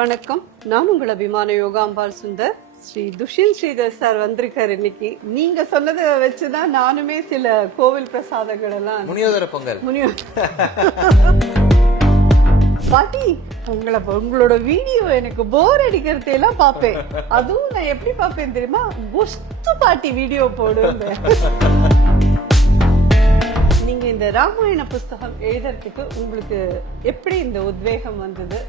வணக்கம், நான் உங்கள் அபிமான யோகாம்பாள் சுந்தர். ஸ்ரீ துஷில் ஸ்ரீதர் சார் வந்திருக்காரு இன்னைக்கு. நீங்க சொன்னதை வச்சுதான் நானுமே சில கோவில் பிரசாதங்கள் எல்லாம் முனியோதர பொங்கல் பாட்டி உங்களோட வீடியோ எனக்கு போர் அடிக்கிறது எல்லாம் பாப்பேன். அதுவும் நான் எப்படி பாப்பேன் தெரியுமா, குஸ்து பாட்டி வீடியோ போடுவேன். நீங்க இந்த ராமாயண புஸ்தகம் எழுதுறதுக்கு உங்களுக்கு எப்படி இந்த உத்வேகம் வந்தது?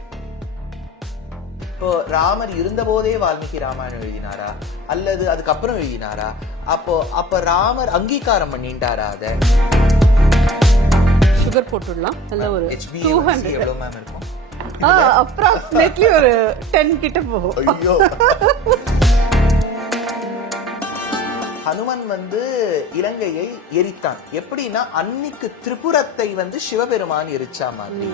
இப்போ ராமர் இருந்த போதே வால்மீகி ராமாயணம் எழுதினாரா அல்லது அதுக்கப்புறம் எழுதினாரா? அப்ப ராமர் அங்கீகாரம் பண்ணிட்டாரா? அத சுகர் போட்டுடலாம். நல்ல ஒரு 200 எவ்வளவு மேம் இருக்கும்? அப்ராக்சிமேட்லி ஒரு 10 கிட்ட போகும். ஐயோ, ஹனுமன் இலங்கையை எரித்தான். எப்படின்னா அன்னைக்கு திரிபுரத்தை சிவபெருமான் எரிச்சா மாதிரி.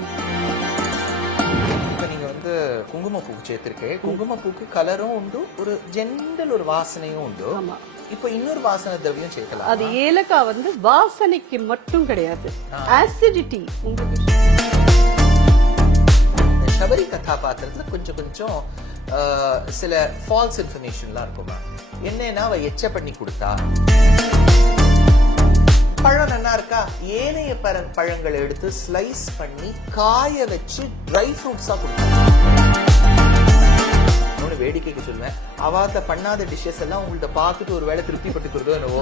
நீங்க குங்குமப்பூக்கு சேர்த்திருக்கேன். குங்குமப்பூக்கு கலரும் உண்டு, ஒரு ஜென்ரல் ஒரு வாசனையும் உண்டு. இப்ப இன்னொரு வாசனை திரவியம் சேர்க்கலாம். அது ஏலக்காய் வாசனைக்கு மட்டும் கிடையாது, ஆசிடிட்டி. சபரி கதாபாத்திரத்துல கொஞ்சம் சில ஃபால்ஸ் இன்ஃபர்மேஷன்லாம் இருக்குமா. என்னன்னா அவ எச்ச பண்ணி கொடுத்தா பழம் நல்லா இருக்கா, ஏனைய பழங்களை எடுத்து ஸ்லைஸ் பண்ணி காய வச்சு ட்ரை ஃப்ரூட்ஸா கொடுத்தா. வேடிக்கைக்கு சொல்லுவேன், அவாத பண்ணாத டிஷ்ஷஸ் எல்லாம் உங்கள்ட்ட பார்த்துட்டு ஒரு வேளை திருப்தி பட்டுக்கிறதோ என்னவோ.